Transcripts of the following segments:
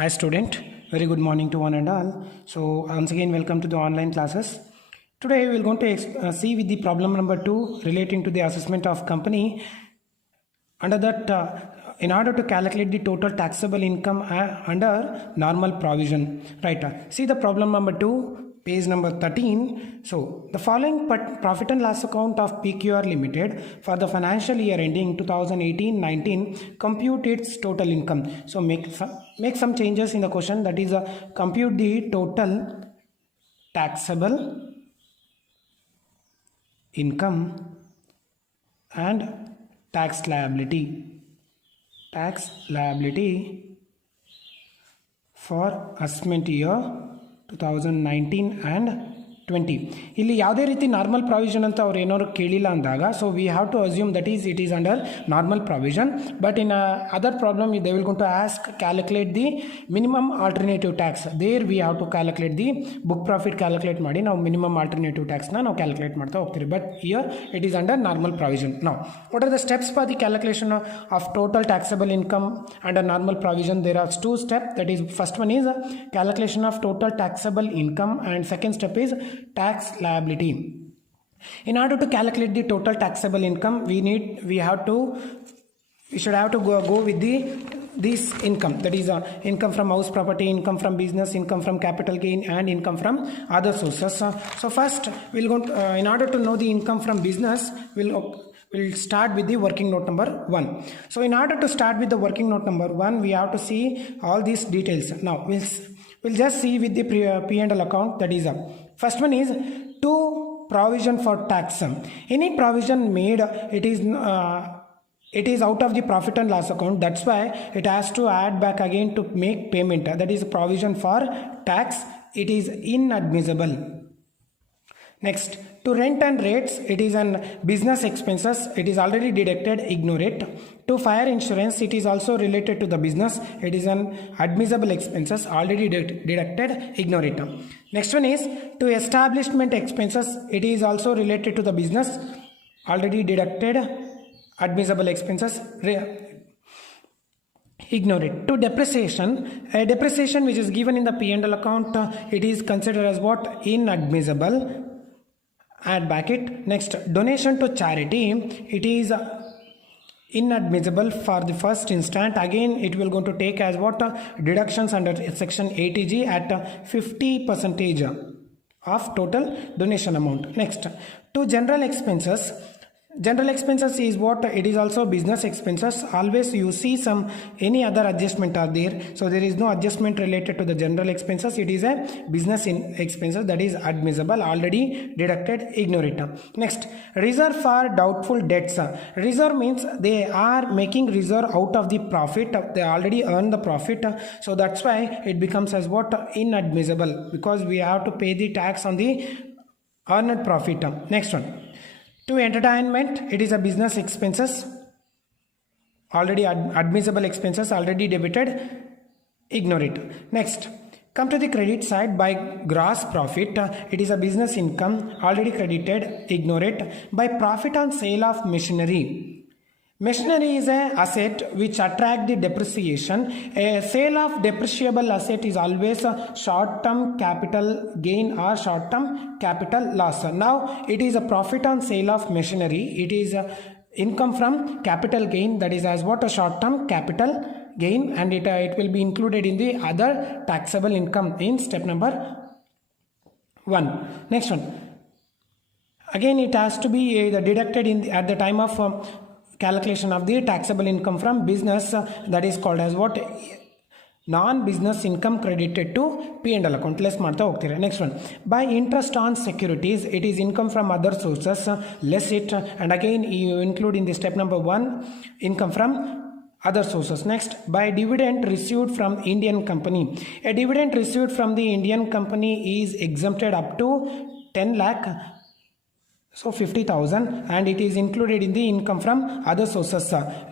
Hi student, very good morning to one and all. So once again welcome to the online classes. Today we are going to see with the problem number 2 relating to the assessment of company. Under that in order to calculate the total taxable income under normal provision, right? See the problem number 2, page number 13. So the following profit and loss account of PQR Limited for the financial year ending 2018-19 compute its total income. So make some changes in the question, that is compute the total taxable income and tax liability for assessment year 2019 and 20. ಇಲ್ಲಿ ಯಾವುದೇ ರೀತಿ normal provision ಅಂತ ಅವ್ರು ಏನಾದ್ರು ಕೇಳಿಲ್ಲ ಅಂದಾಗ, so we have to assume that is it is under normal provision. But in other problem they will gonna ask calculate the minimum alternative tax. There we have to calculate the book profit calculate ಮಾಡಿ ನಾವು minimum alternative ಟ್ಯಾಕ್ಸ್ನ ನಾವು calculate ಮಾಡ್ತಾ ಹೋಗ್ತೀವಿ. But here it is under normal provision. ನಾವು what are the steps for the calculation of total taxable income under normal provision? There are two steps. That is, first one is calculation of total taxable income and second step is tax liability. In order to calculate the total taxable income, we should have to go with this income, that is income from house property, income from business, income from capital gain and income from other sources. So first we'll go in order to know the income from business, we'll start with the working note number 1. So in order to start with the working note number 1, we have to see all these details. Now we'll just see with the P&L account. That is first one is to provision for tax. Any provision made, it is out of the profit and loss account. That's why it has to add back again to make payment. That is provision for tax. It is inadmissible. Next, to rent and rates, it is an business expenses. It is already deducted, ignore it. To fire insurance, it is also related to the business. It is an admissible expenses, already deducted, ignore it. Next one is to establishment expenses. It is also related to the business, already deducted, admissible expenses, ignore it. To depreciation, depreciation which is given in the P&L account, it is considered as what? Inadmissible. Add back it. Next, donation to charity, it is inadmissible for the first instant. Again it will going to take as what? Deductions under section 80G at 50% of total donation amount. Next, to general expenses. General expenses is what? It is also business expenses. Always you see any other adjustment are there, so there is no adjustment related to the general expenses. It is a business expenses, that is admissible, already deducted, ignore it. Next, reserve for doubtful debts. Reserve means they are making reserve out of the profit. They already earned the profit, so that's why it becomes as what? Inadmissible, because we have to pay the tax on the earned profit. Next one, to entertainment, it is a business expenses, already admissible expenses, already debited, ignore it. Next, come to the credit side. By gross profit, it is a business income, already credited, ignore it. By profit on sale of machinery. Machinery is an asset which attract the depreciation. A sale of depreciable asset is always a short-term capital gain or short-term capital loss. Now it is a profit on sale of machinery. It is a income from capital gain, that is as what? A short-term capital gain, and it will be included in the other taxable income in step number 1. Next one, again it has to be deducted at the time of calculation of the taxable income from business, that is called as what? Non-business income credited to P&L account. Less ಮಾಡ್ತಾ ಹೋಗ್ತೀರಾ. Next one, by interest on securities, it is income from other sources, less it, and again you include in the step number 1 income from other sources. Next, by dividend received from Indian company. A dividend received from the Indian company is exempted up to 10 lakh, so 50,000, and it is included in the income from other sources.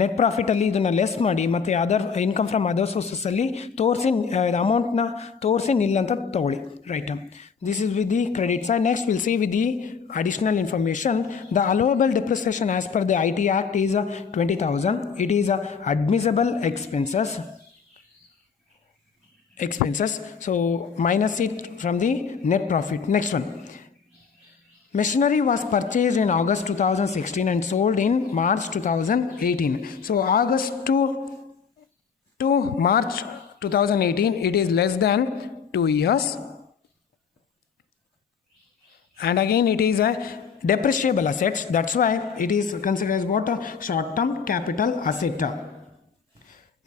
Net profit ಅಲ್ಲಿ ಇದನ್ನ less ಮಾಡಿ ಮತ್ತೆ other income from other sources ಅಲ್ಲಿ ತೋರಿಸಿ ಅಮೌಂಟ್ನ ತೋರಿಸಿ ನಿಲ್ ಅಂತ ತಗೊಳ್ಳಿ. Right, this is with the credit side. Next we'll see with the additional information. The allowable depreciation as per the IT Act is 20,000. It is admissible expenses. expenses. So minus it from the net profit. Next one. Machinery was purchased in August 2016 and sold in March 2018. So August to March 2018, it is less than 2 years. And again, it is a depreciable assets. That's why it is considered as what? A short-term capital asset.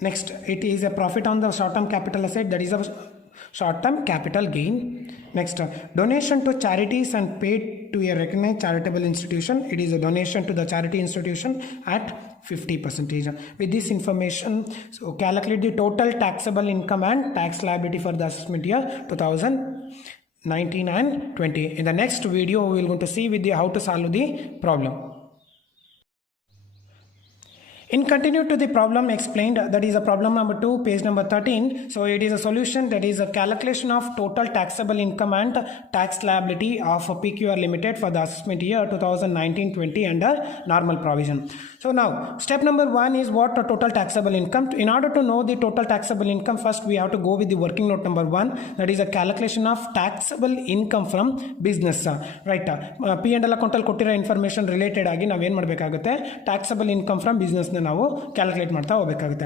Next, it is a profit on the short-term capital asset. That is a short-term capital gain. Next, donation to charities and paid to a recognized charitable institution. It is a donation to the charity institution at 50%. With this information, so calculate the total taxable income and tax liability for the assessment year 2019 and 20. In the next video, we will going to see with the how to solve the problem. In continue to the problem explained, that is a problem number 2, page number 13. So it is a solution, that is a calculation of total taxable income and tax liability of PQR Limited for the assessment year 2019-20 under normal provision. So now step number 1 is what? A total taxable income. In order to know the total taxable income, first we have to go with the working note number 1, that is a calculation of taxable income from business. Right, P&L account ಅಲ್ಲಿ ಕೊಟ್ಟಿರೋ information related ಆಗಿ ನಾವೇನು ಮಾಡಬೇಕಾಗುತ್ತೆ? Taxable income from business ನಾವು calculate ಮಾಡ್ತಾ ಹೋಗಬೇಕಾಗುತ್ತೆ.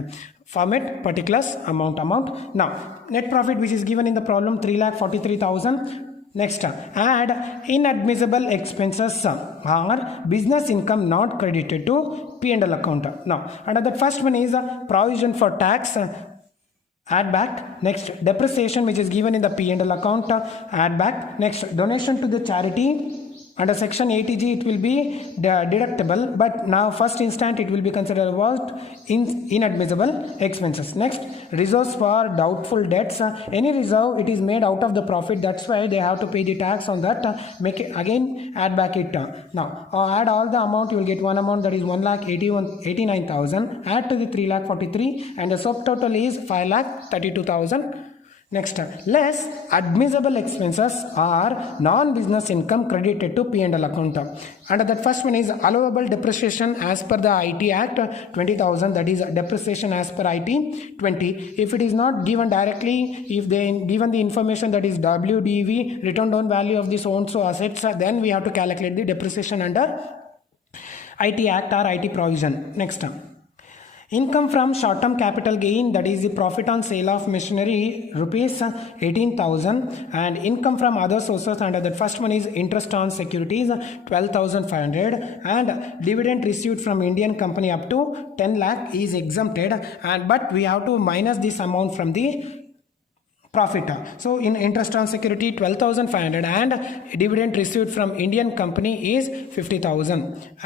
Format particulars amount. Now net profit which is given in the problem 3,43,000. Next, add inadmissible expenses or business income not credited to P&L account. Now under that first one is provision for tax, add back. Next, depreciation which is given in the P&L account, add back. Next, donation to the charity. Under section 80G it will be deductible, but now first instant it will be considered what? Inadmissible expenses. Next, reserves for doubtful debts. Any reserve, it is made out of the profit, that's why they have to pay the tax on that. Make it again, add back it. Now add all the amount, you will get one amount, that is 1,89,000. Add to the 3,43,000 and the subtotal is 5,32,000. Next, less admissible expenses are non-business income credited to P&L account. Under that first one is allowable depreciation as per the IT Act 20,000, that is depreciation as per IT 20. If it is not given directly, if they given the information that is WDV, return down value of the so-and-so assets, then we have to calculate the depreciation under IT Act or IT provision. Next, income from short-term capital gain, that is the profit on sale of machinery, rupees 18,000, and income from other sources, under that first one is interest on securities 12,500, and dividend received from Indian company up to 10 lakh is exempted, and but we have to minus this amount from the profit. So in interest on security 12,500 and dividend received from Indian company is 50,000.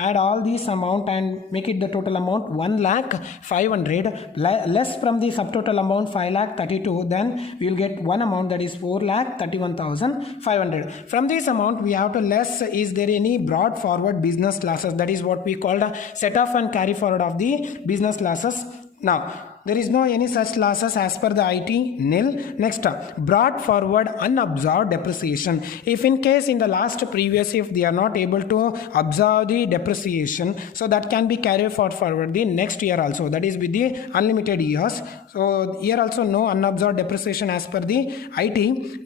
Add all these amount and make it the total amount 1,500,000 less from the subtotal amount 5,32,000. Then we will get one amount, that is 4,31,500. From this amount we have to less, is there any brought forward business losses? That is what we call the set off and carry forward of the business losses. Now there is no any such losses as per the IT, nil. Next, brought forward unabsorbed depreciation. If in case in the last previous, if they are not able to absorb the depreciation, so that can be carried forward the next year also, that is with the unlimited years. So here also no unabsorbed depreciation as per the IT,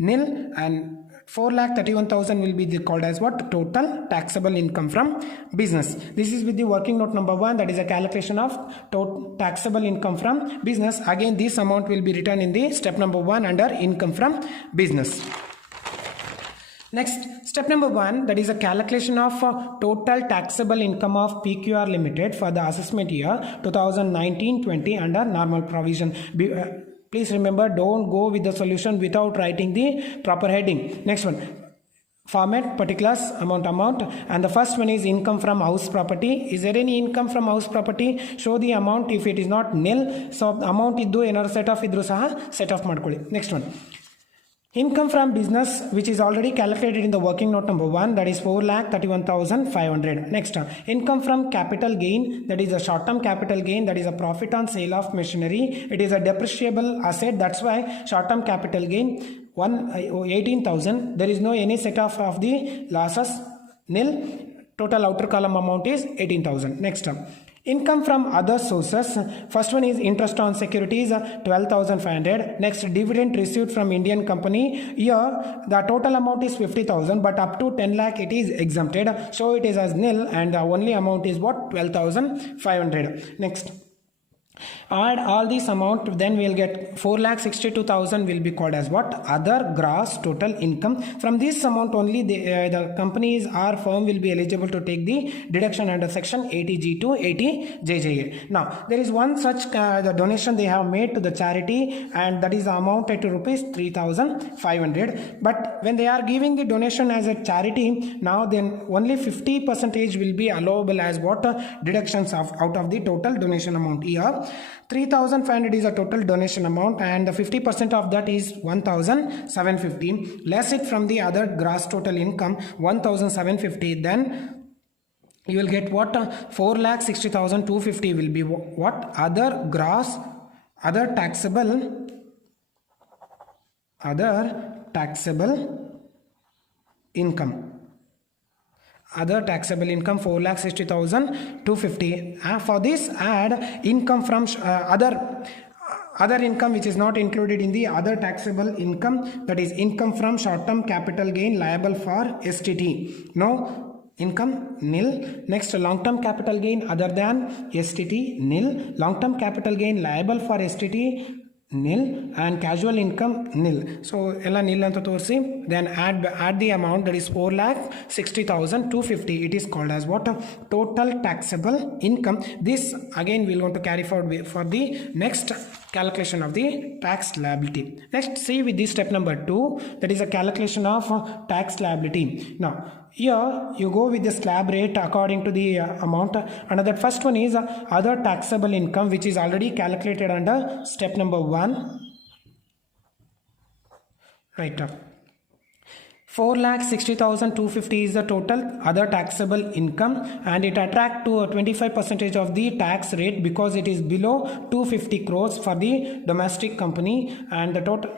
nil, and 4,31,000 will be called as what? Total taxable income from business. This is with the working note number 1, that is a calculation of total taxable income from business. Again, this amount will be written in the step number 1 under income from business. Next, step number 1, that is a calculation of total taxable income of PQR Limited for the assessment year 2019-20 under normal provision. Please remember, don't go with the solution without writing the proper heading. Next one, format, particulars, amount, and the first one is income from house property. Is there any income from house property? Show the amount. If it is not nil, so amount iddu enaru set off idru saha set off madkoli. Next one, income from business, which is already calculated in the working note number 1, that is 4,31,500. Next, income from capital gain, that is a short-term capital gain, that is a profit on sale of machinery. It is a depreciable asset, that's why short-term capital gain 18,000. There is no any set off of the losses, nil. Total outer column amount is 18,000. Next, Income from other sources. First one is interest on securities, 12,500. Next, dividend received from Indian company. Here, the total amount is 50,000, but up to 10 lakh it is exempted. So it is as nil, and the only amount is what? 12,500. Next, add all this amount, then we'll get 4,62,000 will be called as what? Other gross total income. From this amount only the companies or firm will be eligible to take the deduction under section 80G to 80JJA. Now there is one such the donation they have made to the charity, and that is amounted to rupees 3,500. But when they are giving the donation as a charity, now then only 50% will be allowable as what? Deductions out of the total donation amount. Here 3,500 is a total donation amount, and the 50% of that is 1,750. Less it from the other gross total income 1,750. Then you will get what? 4,60,250 will be what? Other gross, other taxable income. Other taxable income 4,60,250. For this, add income from other income which is not included in the other taxable income, that is income from short-term capital gain liable for STT. No income, nil. Next, long-term capital gain other than STT, nil. Long-term capital gain liable for STT, nil. And casual income, nil. So ella nil anta torsi. Then add the amount, that is 4,60,250. It is called as what? Total taxable income. This again we will want to carry forward for the next calculation of the tax liability. Next, see with this step number 2, that is a calculation of tax liability. Now here you go with the slab rate according to the amount. Another first one is other taxable income, which is already calculated under step number 1. Right. 4,60,250 is the total other taxable income, and it attract to a 25% of the tax rate because it is below 250 crores for the domestic company, and the total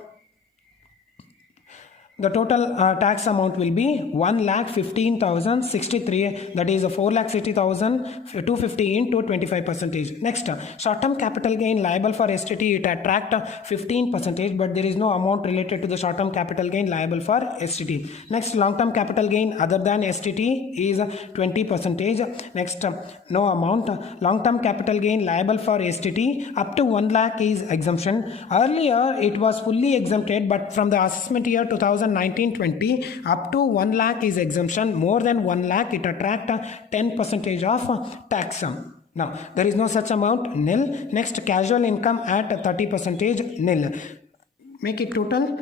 tax amount will be 1,15,063. That is 4,60,250 into 25%. Next, short-term capital gain liable for STT, it attract 15%, but there is no amount related to the short-term capital gain liable for STT. Next, long-term capital gain other than STT is 20%. Next, no amount. Long-term capital gain liable for STT up to 1 lakh is exemption. Earlier it was fully exempted, but from the assessment year 2019-20 up to 1 lakh is exemption. More than 1 lakh it attract 10% of tax sum. Now there is no such amount, nil. Next, casual income at 30%, nil. Make it total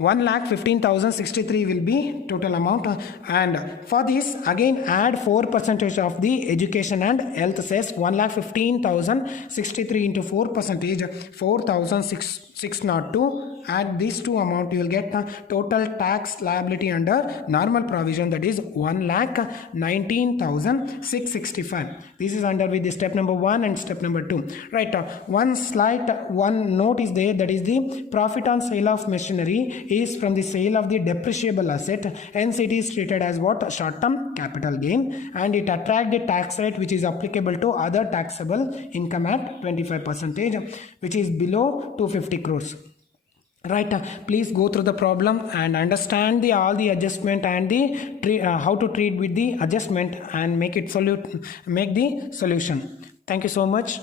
1,15,063 will be total amount, and for this again add 4% of the education and health cess. 1,15,063 into 4%, 4,602. Add these two amount, you will get total tax liability under normal provision, that is 1,19,665. This is under with the step number 1 and step number 2. Right. One note is there, that is the profit on sale of machinery is from the sale of the depreciable asset, hence it is treated as what? Short-term capital gain, and it attract the tax rate which is applicable to other taxable income at 25%, which is below 250 crores. Right. Please go through the problem and understand all the adjustment and the how to treat with the adjustment and make the solution. Thank you so much.